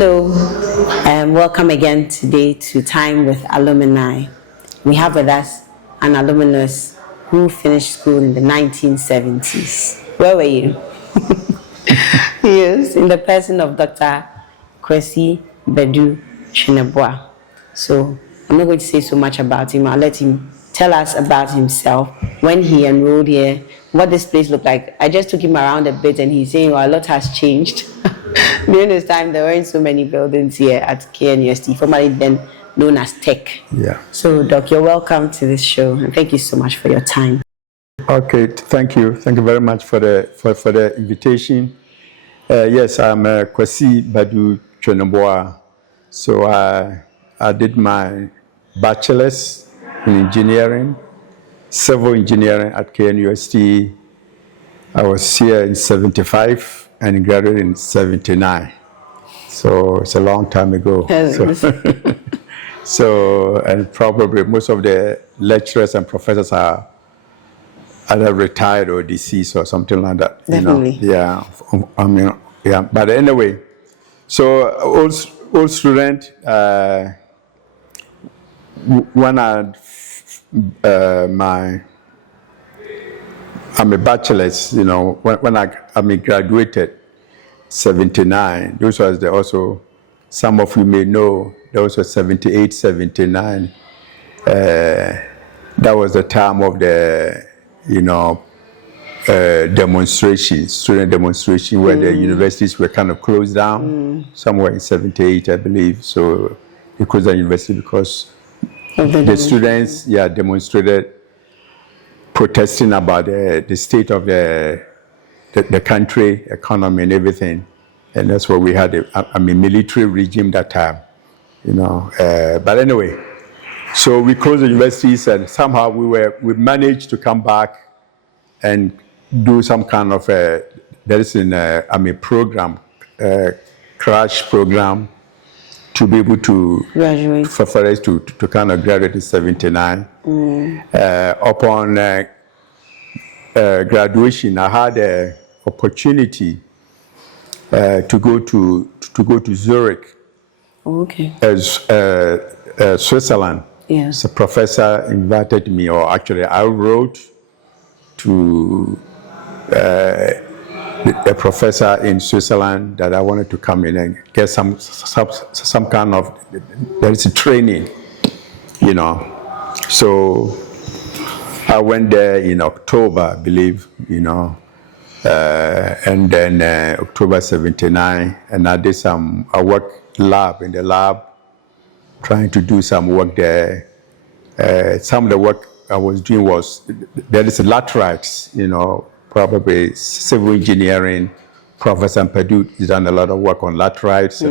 Hello, and welcome again today to Time with Alumni. We have with us an alumnus who finished school in the 1970s. Where were you? Yes, in the person of Dr. Kwasi Badu-Tweneboah. So I'm not going to say so much about him. I'll let him tell us about himself, when he enrolled here, what this place looked like. I just took him around a bit and he's saying, well, a lot has changed. During this time, there weren't so many buildings here at KNUST, formerly then known as Tech. Yeah. So, Doc, you're welcome to this show, and thank you so much for your time. Okay, thank you. Thank you very much for the invitation. Yes, I'm Kwasi Badu-Tweneboah. So I did my bachelor's in engineering, civil engineering at KNUST. I was here in 75 and graduated in 79. So it's a long time ago. So, and probably most of the lecturers and professors are either retired or deceased or something like that. Definitely. You know? Yeah. I mean, yeah. But anyway, so old student. When I'm a bachelor's, you know, when I graduated, 79. Those was also, some of you may know, those were 78, 79. That was the time of the, you know, demonstrations, student demonstration, where the universities were kind of closed down, somewhere in 78, I believe. So they closed the university because the students, demonstrated, protesting about the state of the country, economy, and everything. And that's why we had a military regime that time, you know. But anyway, so we closed the universities, and somehow we managed to come back and do some kind of program, crash program, to be able to graduate, for us to kind of graduate in 79. Upon graduation, I had an opportunity to go to Zurich, as Switzerland. Yes. So a professor invited me, or actually I wrote to a professor in Switzerland that I wanted to come in and get some kind of, there is a training, you know. So I went there in October, I believe, you know, and then October 79, and I did I worked in the lab, trying to do some work there. Some of the work I was doing was, there is laterites, you know, probably civil engineering. Professor Padu has done a lot of work on laterites,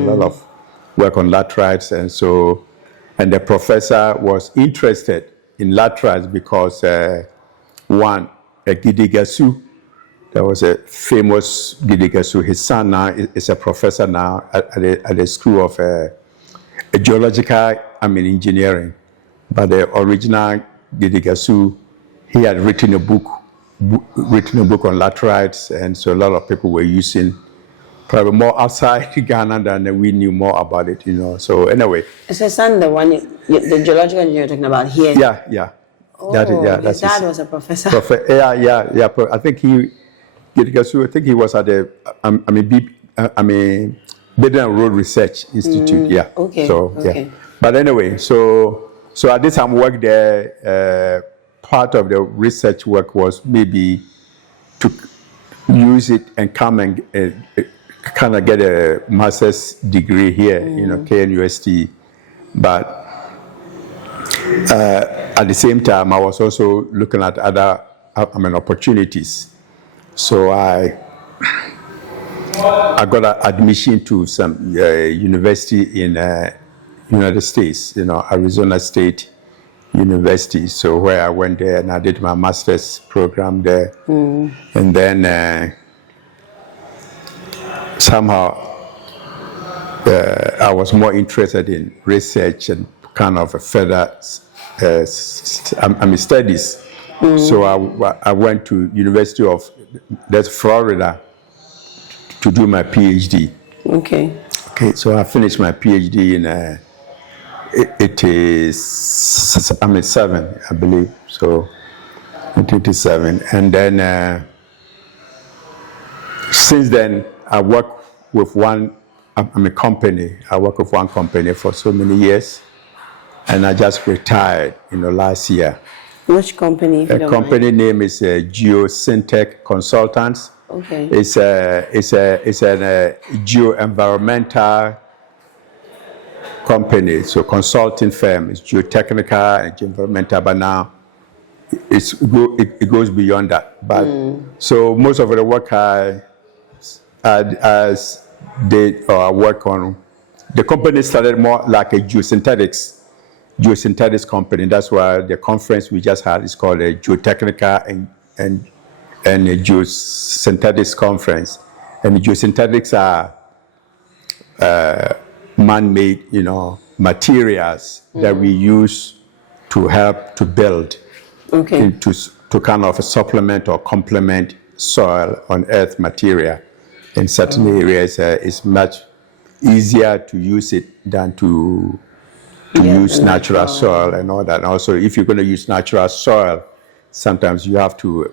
and the professor was interested in laterites because one, Gidigasu, there was a famous Gidigasu, his son now is a professor now at the School of Geological Engineering. But the original Gidigasu, he had written a book on laterites, and so a lot of people were using, probably more outside Ghana than we knew more about it, you know. So anyway. Is his son the one, the geological engineer you're talking about here? Yeah. Oh, his dad was a professor. I think he was at the Biden Road Research Institute. Yeah. Okay. So yeah. But anyway, so I did some work there. Part of the research work was maybe to use it and come and kind of get a master's degree here, you know, KNUST. But at the same time, I was also looking at other opportunities. So I got an admission to some university in United States, you know, Arizona State University. So where I went there and I did my master's program there. And then somehow I was more interested in research and kind of further studies. So I went to University of Florida to do my PhD. Okay. Okay, so I finished my PhD in, it is, 7, I believe, so 1987. And then since then, I work with a company. I work with one company for so many years, and I just retired, last year. Which company? The company name is Geosyntec Consultants. Okay. It's a geo-environmental company, so consulting firm. It's geotechnical and environmental, but now it goes beyond that. But so most of the work I work on, the company started more like a geosynthetics company. That's why the conference we just had is called a geotechnical and a geosynthetics conference. And the geosynthetics are man-made, materials that we use to help to build, okay, to kind of supplement or complement soil on earth material. In certain areas, it's much easier to use it than to use natural soil and all that. And also, if you're going to use natural soil, sometimes you have to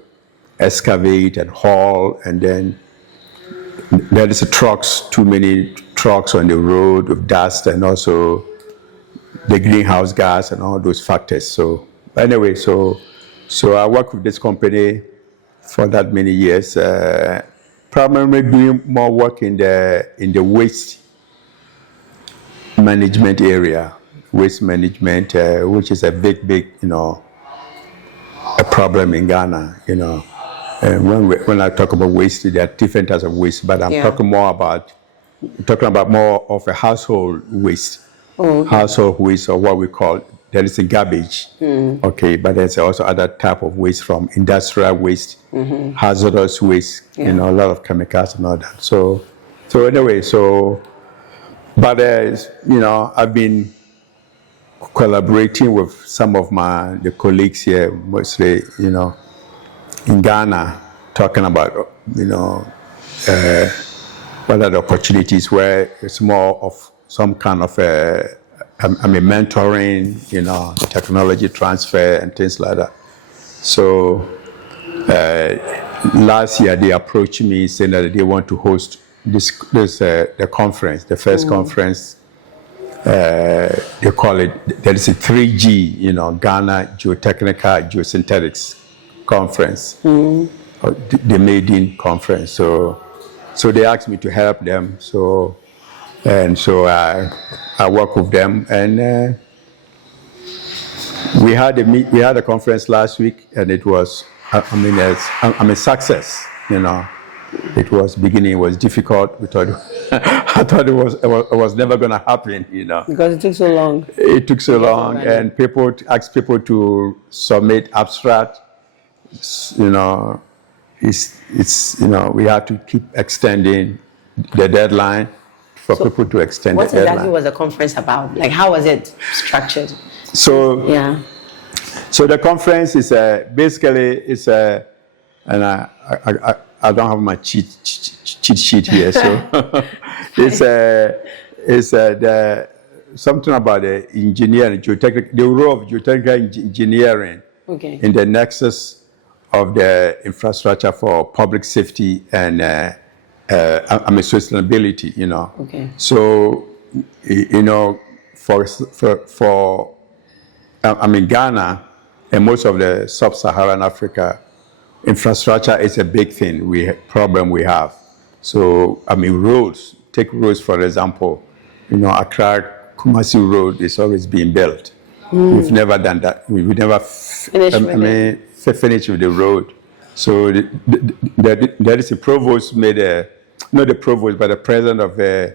excavate and haul, and then there is too many trucks on the road with dust, and also the greenhouse gas and all those factors. So anyway, so I work with this company for that many years, primarily doing more work in the waste management area, which is a big, a problem in Ghana, And when I talk about waste, there are different types of waste, but I'm talking about more of a household waste. Oh, okay. Household waste, or what we call, there is a garbage. Okay, but there's also other type of waste, from industrial waste, hazardous waste, a lot of chemicals and all that. So anyway, but I've been collaborating with some of the colleagues here, mostly, in Ghana, talking about, what are the opportunities where it's more of some kind of mentoring, technology transfer and things like that. So last year they approached me saying that they want to host the conference, the first conference. They call it, there is a 3G, Ghana Geotechnical Geosynthetics Conference, the maiden conference. So they asked me to help them. So I work with them, and we had a conference last week, and it was a success. It was difficult. I thought it was never going to happen. Because it took so long. It took so long, and asked people to submit abstract. We have to keep extending the deadline for people to extend the deadline. What exactly was the conference about? Like, how was it structured? So the conference is basically and I don't have my cheat sheet here, so it's something about the engineering, the role of geotechnical engineering in the nexus of the infrastructure for public safety and sustainability. Okay. So for Ghana and most of the sub-Saharan Africa, infrastructure is a big problem we have. So roads. Take roads for example. Accra Kumasi Road is always being built. We've never done that. We never finished with the road. So there is a provost not the provost, but the president of the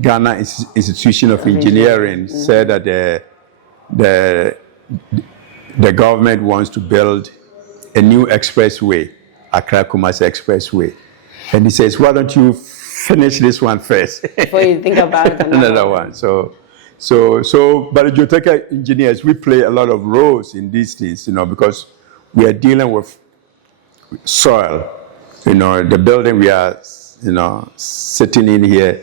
Ghana Institution of Engineering said that the government wants to build a new expressway, Accra Kumasi Expressway, and he says, "Why don't you finish this one first before you think about another one?" So, but the geotechnical engineers, we play a lot of roles in these things, because we are dealing with soil. The building we are, sitting in here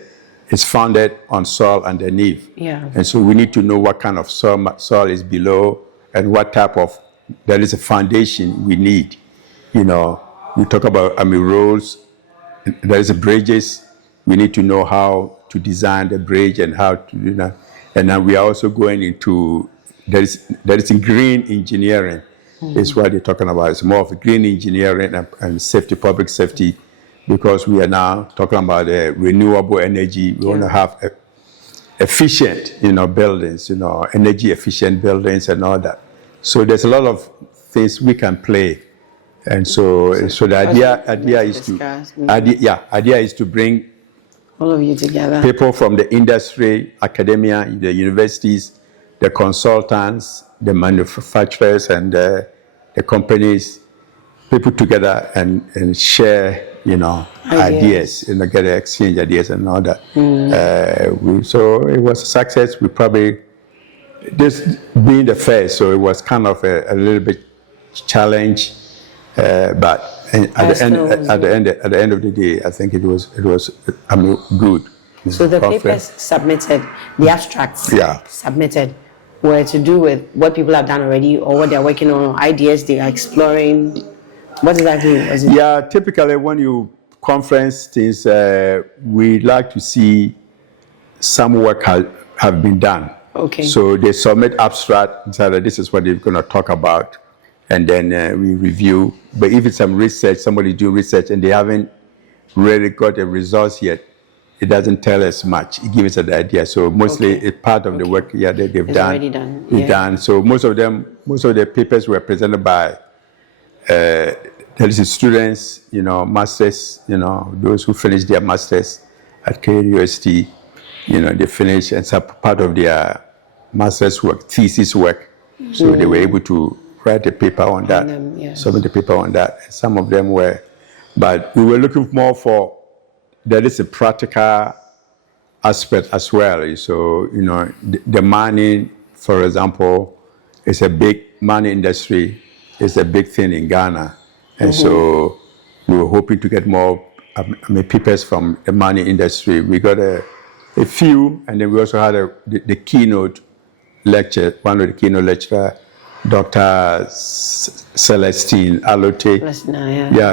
is founded on soil underneath. Yeah. And so we need to know what kind of soil is below and what type of, there is a foundation we need. You know, we talk about roads, there is bridges. We need to know how to design the bridge and how to, you know, and then we are also going into, there is green engineering, is what they're talking about. It's more of green engineering and safety, public safety, because we are now talking about renewable energy. We want to have efficient, buildings, energy efficient buildings and all that. So there's a lot of things we can play. And so the idea is to bring all of you together. People from the industry, academia, the universities, the consultants, the manufacturers, and the companies, people together and share, ideas, get exchange ideas and all that. So it was a success. We probably, this being the first, so it was kind of a little bit challenge, but at the end of the day, I think it was good. So the papers submitted, the abstracts submitted, were to do with what people have done already or what they're working on, ideas they are exploring. What exactly was it? Yeah, typically when you conference things, we like to see some work have been done. Okay. So they submit abstract and say that this is what they're going to talk about, and then we review. But if it's some research, somebody do research and they haven't really got the results yet, it doesn't tell us much. It gives us an idea. So mostly it's part of the work that they've it's done. Already done. It's done. So most of the papers were presented by students, masters, those who finished their masters at KUST, they finished and some part of their master's work, thesis work. So they were able to write a paper on that, submit a paper on that. Some of them were, but we were looking more for, there is a practical aspect as well. So, the mining, for example, is a big mining industry. It's a big thing in Ghana. And so we were hoping to get more papers from the mining industry. We got a few, and then we also had the keynote lecture, one of the keynote lecturers, Dr. Celestine Alote.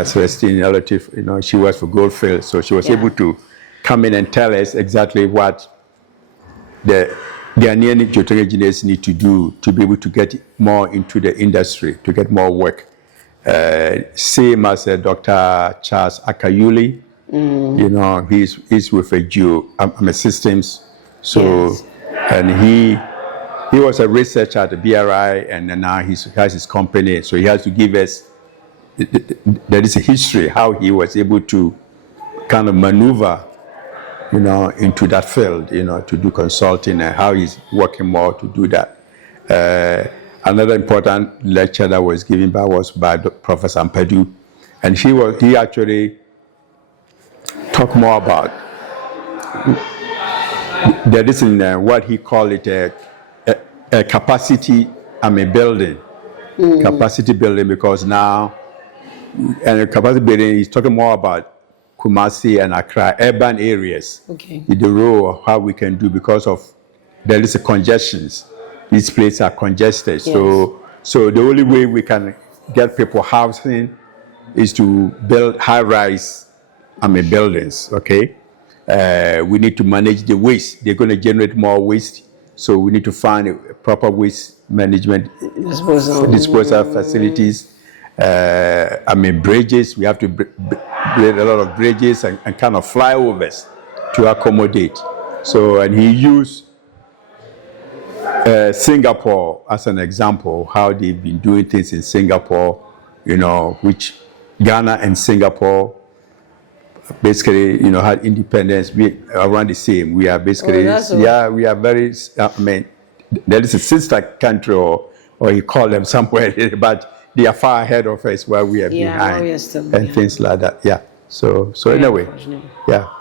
Celestine Alote, she was for Goldfield, so she was able to come in and tell us exactly what the Ghanaian geotechnical engineers need to do to be able to get more into the industry, to get more work. Same as Dr. Charles Akayuli, he's with a systems, so and he was a researcher at the BRI, and now he has his company, so he has to give us, there is a history, how he was able to kind of maneuver, into that field, to do consulting, and how he's working more to do that. Another important lecture that was given was by Professor Ampadu, and he actually talked more about, there is in what he called it a capacity building. Capacity building, because now, and capacity building, he's talking more about Kumasi and Accra, urban areas. Okay. The role of how we can do, because of, there is a congestions. These places are congested. Yes. So the only way we can get people housing is to build high-rise buildings, okay? We need to manage the waste. They're going to generate more waste. So we need to find a proper waste management, disposal facilities. Bridges. We have to build a lot of bridges and kind of flyovers to accommodate. So, and he used Singapore as an example, how they've been doing things in Singapore, which Ghana and Singapore basically, had independence. We around the same. We are basically, we are very, there is a sister country, or you call them somewhere, but they are far ahead of us while we are behind, and things like that. Yeah. So anyway,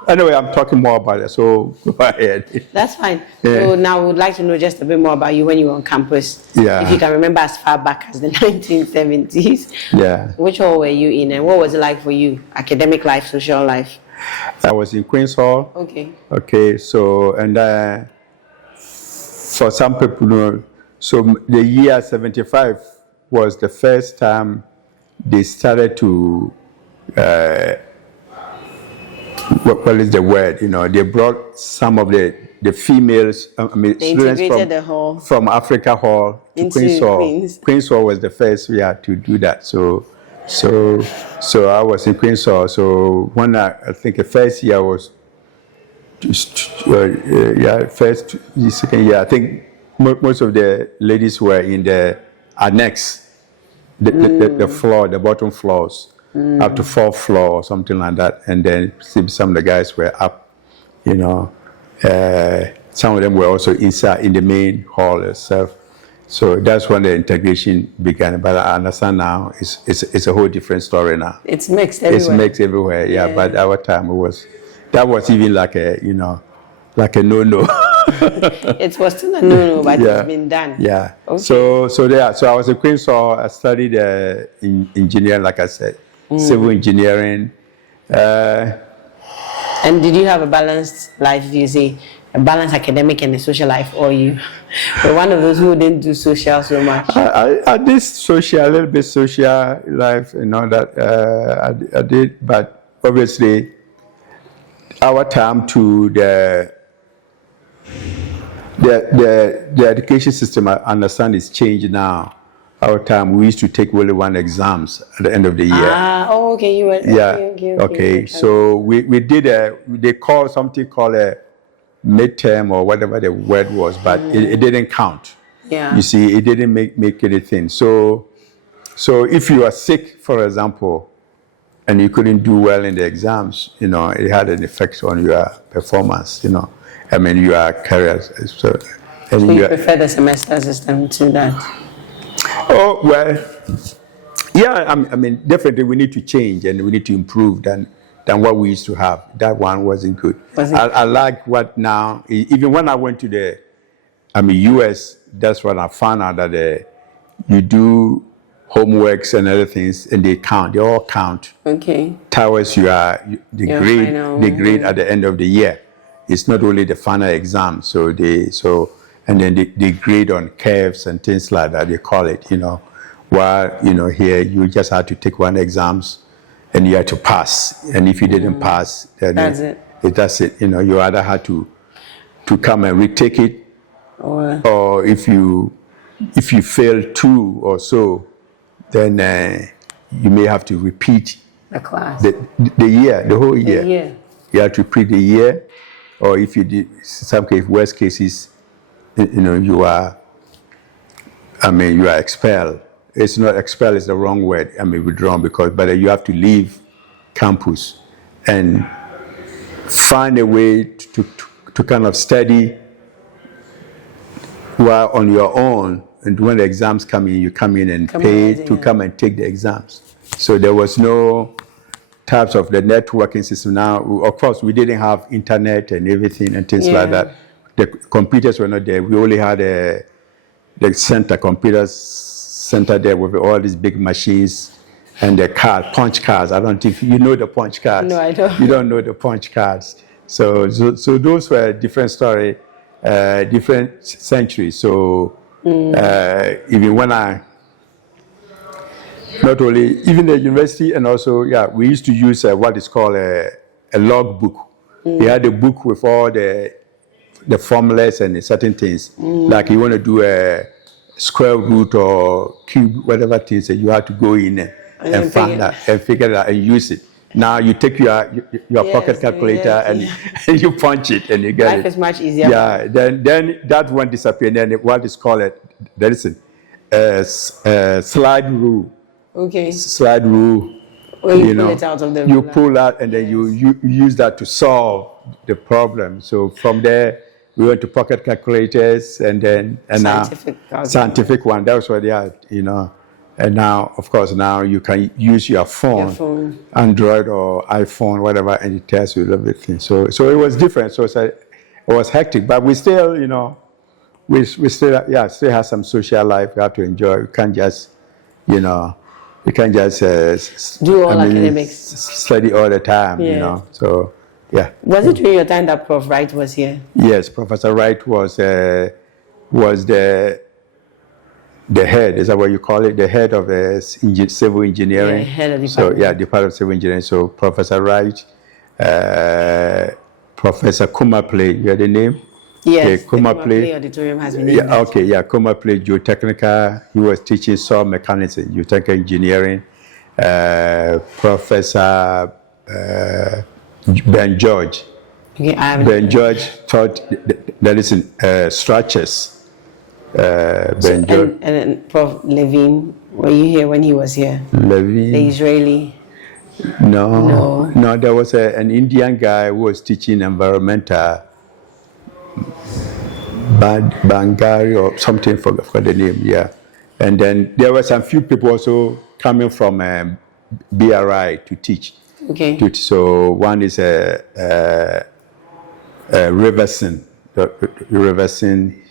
Anyway, I'm talking more about it, so go ahead. That's fine. So now we would like to know just a bit more about you when you were on campus. Yeah. If you can remember as far back as the 1970s. Yeah. Which hall were you in, and what was it like for you? Academic life, social life? I was in Queen's Hall. Okay. Okay, so, and for some people, so the year 75 was the first time they started to, what is the word? They brought some of the females, They students integrated the hall from Africa Hall to into Queen's Hall. Queen's. Queen's Hall was the first to do that. So I was in Queen's Hall. So when I think the first year was, first, the second year, I think most of the ladies were in the annex, the floor, the bottom floors, up to 4th floor or something like that. And then some of the guys were up, some of them were also inside in the main hall itself. So that's when the integration began. But I understand now it's a whole different story now. It's mixed everywhere. It's mixed everywhere, yeah. But our time that was even like a like a no-no. It was still a no-no, but it's been done. Yeah. Okay. So I was in Queen's Hall. I studied engineering, like I said, civil engineering. And did you have a balanced life, if you say, a balanced academic and a social life, or you were one of those who didn't do social so much? I did social, a little bit social life, that I did, but obviously our time to the education system, I understand, is changed now. Our time, we used to take only one exams at the end of the year. Okay, you were. Okay. So we did they call something called a midterm or whatever the word was, but it didn't count. Yeah. You see, it didn't make anything. So if you are sick, for example, and you couldn't do well in the exams, it had an effect on your performance, your career. So you prefer the semester system to that? Oh, well, yeah, definitely we need to change and we need to improve than what we used to have. That one wasn't good. I like what now, even when I went to the US, that's when I found out that you do homeworks and other things and they all count. Okay. Towards the grade at the end of the year. It's not only the final exam, and then they grade on curves and things like that, they call it, while, here you just had to take one exams and you had to pass. And if you didn't pass, then that's it. You either had to come and retake it, or if you fail 2 or so, then you may have to repeat the class. The year, the whole year. You have to repeat the year, or if you did, some case, worst cases, you are expelled. It's not expelled, it's the wrong word. Withdrawn, but you have to leave campus and find a way to kind of study while on your own. And when the exams come in, you come in and pay to come and take the exams. So there was no types of the networking system. Now, of course, we didn't have internet and everything and things like that. The computers were not there. We only had the computers center there with all these big machines and the punch cards. I don't think you know the punch cards. No, I don't. You don't know the punch cards. So those were different story, different centuries. So even when not only even the university and also we used to use what is called a log book. We had a book with all the formulas and certain things. Like you want to do a square root or cube, whatever things, you have to go in and find that and figure it out and use it. Now you take your pocket calculator and you punch it and you get Life is much easier. Yeah, then that one disappeared. Then what is called there is a slide rule. Okay. Slide rule. You pull it out of the you pull out and then you use that to solve the problem. So from there we went to pocket calculators and scientific one. That was what they had, And now, of course, now you can use your phone, Android or iPhone, whatever, and it tells you everything. So it was different. So it was hectic, but we still, we still have some social life we have to enjoy. We can't just, You can't just do all academics. Study all the time, Yeah. you know. So yeah. Was it during your time that Prof. Wright was here? Yes, Professor Wright was the head. Is that what you call it? The head of civil engineering. Yeah, head of the So department. yeah, Department of Civil Engineering. So Professor Wright, Professor Kumaple, you heard the name? Yes, Okay, the Kumaple Kumaple. Auditorium has been named. Yeah, okay, yeah, Kumaple, geotechnical. He was teaching soil mechanics and geotechnical engineering. Professor Ben George. Okay, Ben George taught that is in structures. Ben George. And then Prof. Levine, were you here when he was here? Levine. The Israeli. No, there was an Indian guy who was teaching environmental, Bangari or something, for the name, yeah. And then there were some few people also coming from BRI to teach. Okay. So one is Riverson.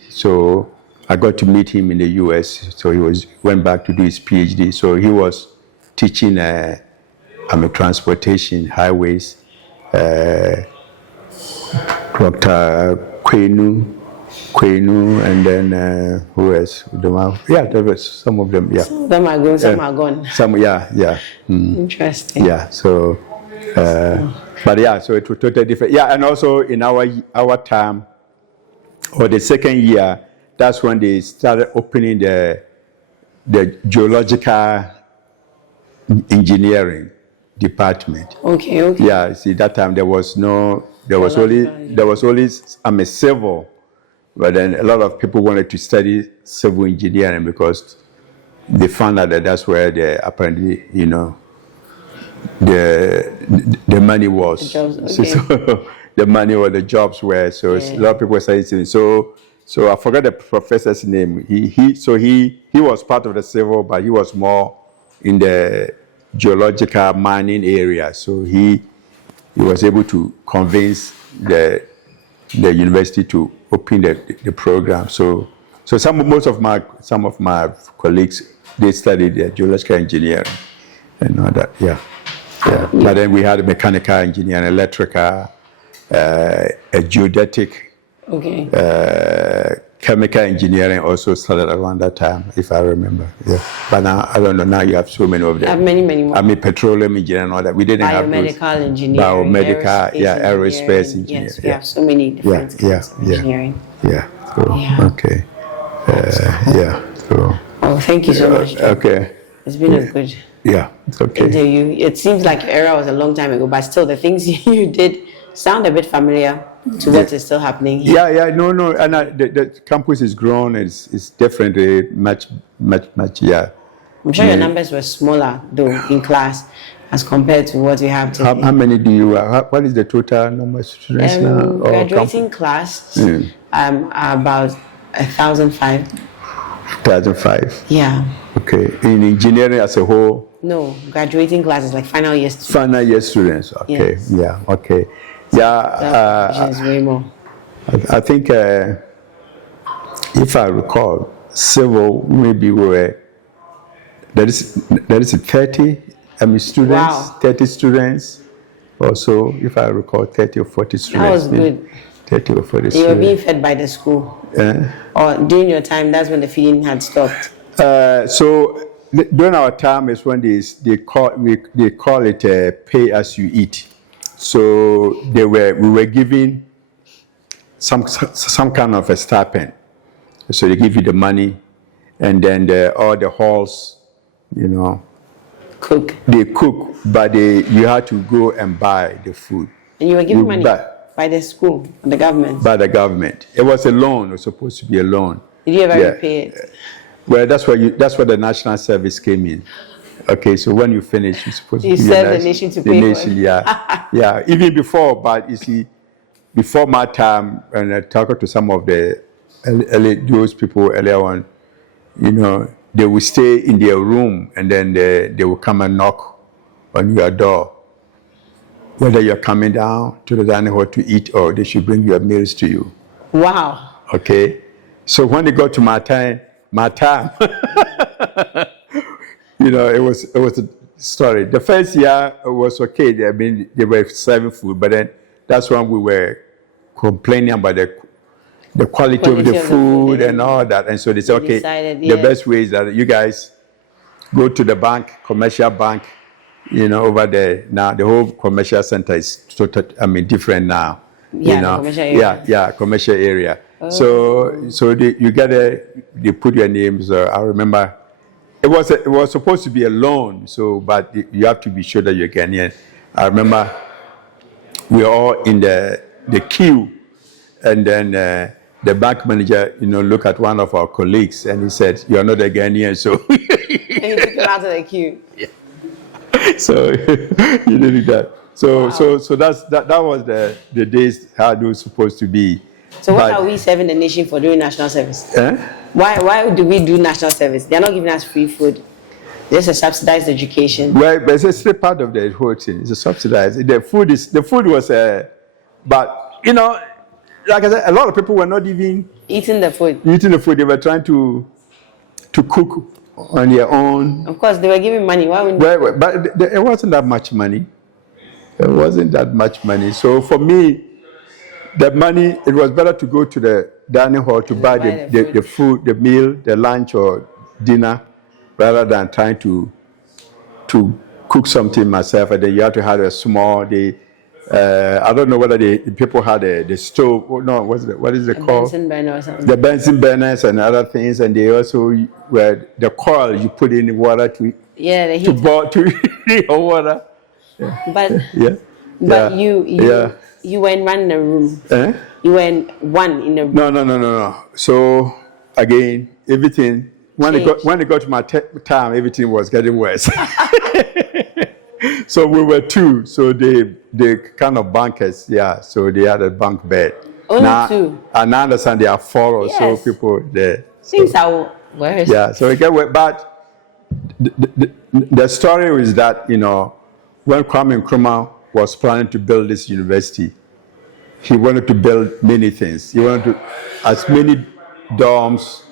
So I got to meet him in the US. So he went back to do his PhD. So he was teaching transportation, highways. Dr. Kwenu, and then who else? Yeah, there was some of them. Yeah, Some are gone, some are gone. some. Yeah. Interesting. Yeah. So, but yeah, so it was totally different. Yeah, and also in our time, or the second year, that's when they started opening the geological engineering department. Okay. Yeah, see, that time there was only civil, but then a lot of people wanted to study civil engineering because they found out that that's where apparently, you know, the money was. The jobs, okay. So the money or the jobs were. So a lot of people were studying. So I forgot the professor's name. He was part of the civil, but he was more in the geological mining area. So he was able to convince the university to open the program. So most of my colleagues, they studied geological engineering and all that. Yeah. But then we had mechanical engineering, electrical, a geodetic, chemical engineering also started around that time, if I remember. Yeah. But now I don't know. Now you have so many of them. I have many more. I mean, petroleum engineering and all that. We didn't have those. Biomedical engineering. Aerospace engineering. Yes, we have so many different kinds of engineering. Yeah. So, okay. So. Oh, thank you so much. Okay. It's been a good. Yeah, it's okay. Interview. It seems like your era was a long time ago, but still the things you did sound a bit familiar to what is still happening here. Yeah, no, and the campus is grown. It's definitely much. Yeah. I'm sure your numbers were smaller though in class as compared to what we have today. How many do you have? What is the total number of students now? Graduating class are about 1,005. 1,005. Yeah. Okay. In engineering as a whole? No, graduating class is like final year students. Final year students. Okay. Yes. Yeah. Okay. Yeah. Is way more. I think, if I recall, civil maybe there is 30. Students. Wow. 30 students, or so. If I recall, 30 or 40 students. That was good. 30 or 40 You were being students. fed by the school. Or during your time, that's when the feeding had stopped. So during our time is when they call it pay as you eat. So we were giving some kind of a stipend. So they give you the money, and then all the halls, you know, they cook, but you had to go and buy the food. And you were given money by the school, the government? By the government. It was a loan. It was supposed to be a loan. Did you ever repay it? Well, that's where the national service came in. Okay, so when you finish, you're supposed to serve the nation to pay for it. Yeah. Even before, but you see, before my time, and I talked to some of those people earlier on, you know, they would stay in their room, and then they would come and knock on your door, whether you're coming down to the dining hall to eat or they should bring your meals to you. Wow. Okay, so when they got to my time, it was a story. The first year was okay. I mean, they were serving food, but then that's when we were complaining about the quality of the food and all that. And so they said, okay, decided, the best way is that you guys go to the bank, commercial bank, over there. Now the whole commercial center is different now. Yeah, commercial area. Yeah, commercial area. Oh. So they put your names. I remember it was supposed to be a loan. So, but you have to be sure that you're Ghanaian. I remember we were all in the queue, and then the bank manager, looked at one of our colleagues and he said, "You're not a Ghanaian," so. And he took him out of the queue. Yeah. So he did that. So wow. so that was the days how it was supposed to be. So what are we serving the nation for doing national service? Why do we do national service? They're not giving us free food. There's a subsidized education. Well, but it's still part of the whole thing. It's a subsidized. The food was but like I said, a lot of people were not even eating the food. They were trying to cook on their own. Of course, they were giving money. Why wouldn't but it wasn't that much money. It wasn't that much money. So for me, the money, it was better to go to the dining hall to buy the food, the meal, the lunch or dinner, rather than trying to cook something myself. And then you have to have a small, I don't know whether the people had the stove. Oh, no, what is it called? Benson burner or something. The Benson burners and other things, and they also were the coil you put in the water to boil to heat your water. Yeah. But you were in one in a room. You were in one in a room. No. So again, everything when it got to my time, everything was getting worse. So we were two. So they kind of bankers, yeah. So they had a bunk bed. Only two. And I understand there are four or so people there. Things are worse. Yeah. So it got worse. But the story is that when Kwame Nkrumah was planning to build this university, he wanted to build many things. He wanted to as many dorms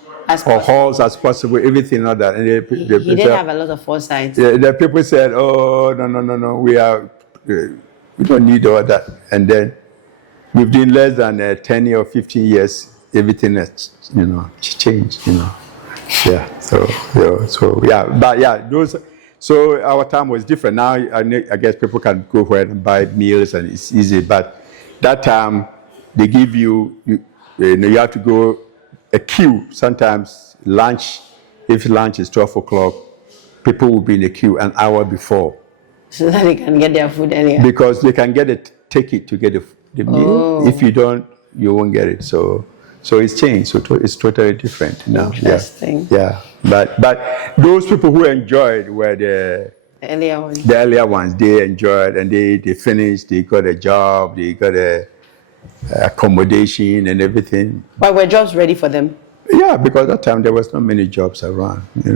or halls as possible, everything like that. And he did have a lot of foresight. The people said, "Oh, no, we don't need all that." And then within less than 10 or 15 years, everything has changed. Yeah. So yeah, but yeah, those. So our time was different. Now I guess people can go ahead and buy meals and it's easy. But that time they give you have to go a queue. Sometimes lunch, if lunch is 12 o'clock, people will be in a queue an hour before. So that they can get their food earlier. Because they can get a ticket to get the meal. Oh. If you don't, you won't get it. So it's changed. So it's totally different now. Interesting. Yeah. But those people who enjoyed were the earlier ones. The earlier ones, they enjoyed and they finished. They got a job. They got accommodation and everything. But were jobs ready for them? Yeah, because at that time there was not many jobs around. I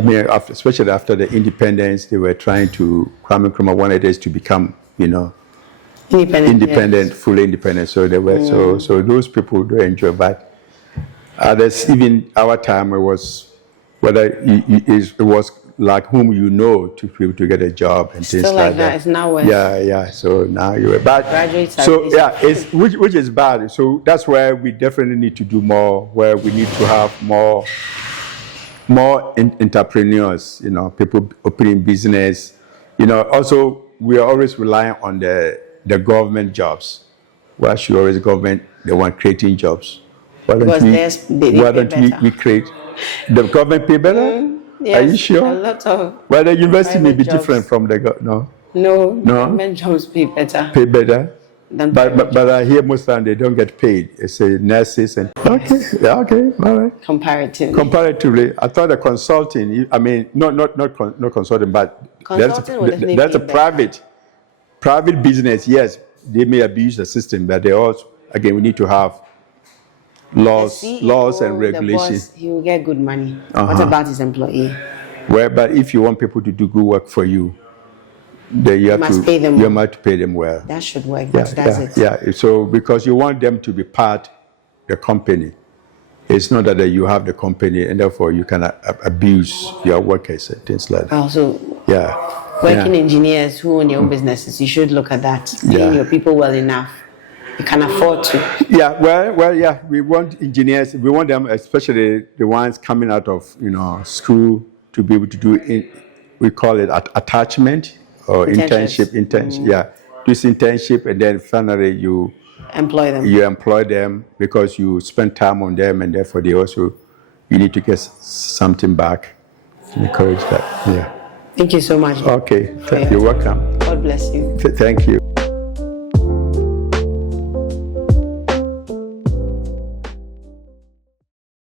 mean, especially after the independence, they were trying to. Kwame Nkrumah wanted us to become, independent, fully independent. So they were so those people do enjoy. But others, even our time, it was whether it was like whom to be able to get a job and things like that. It's now worse. Yeah. So now you're bad. It's which is bad. So that's where we definitely need to do more. Where we need to have more entrepreneurs. People opening business. Also we are always relying on the government jobs. Why should always government the one creating jobs? Why don't we create the government pay better? Yes, are you sure? A lot of. Well, the university may be different from the No, government jobs pay better. Pay better. But I hear most of the time they don't get paid. It's nurses and okay, all right. Comparatively, I thought the consulting. I mean, not consulting, but that's a private business. Yes, they may abuse the system, but they also we need to have laws and regulations. He will get good money. What about his employee? Well, but if you want people to do good work for you, then you must pay them well. That should work. But does it? Yeah. So because you want them to be part of the company, It's not that you have the company and therefore you can abuse your workers and things like that. Also, Yeah. working Yeah. engineers who own their own businesses, you should look at that. Paying Yeah. your people well enough. You can afford to. Yeah, well, yeah. We want engineers. We want them, especially the ones coming out of school, to be able to do. We call it attachment or internship. Yeah, this internship, and then finally you Employ them. You employ them because you spend time on them, and therefore you need to get something back. Encourage that. Yeah. Thank you so much. Okay. You're welcome. God bless you. Thank you.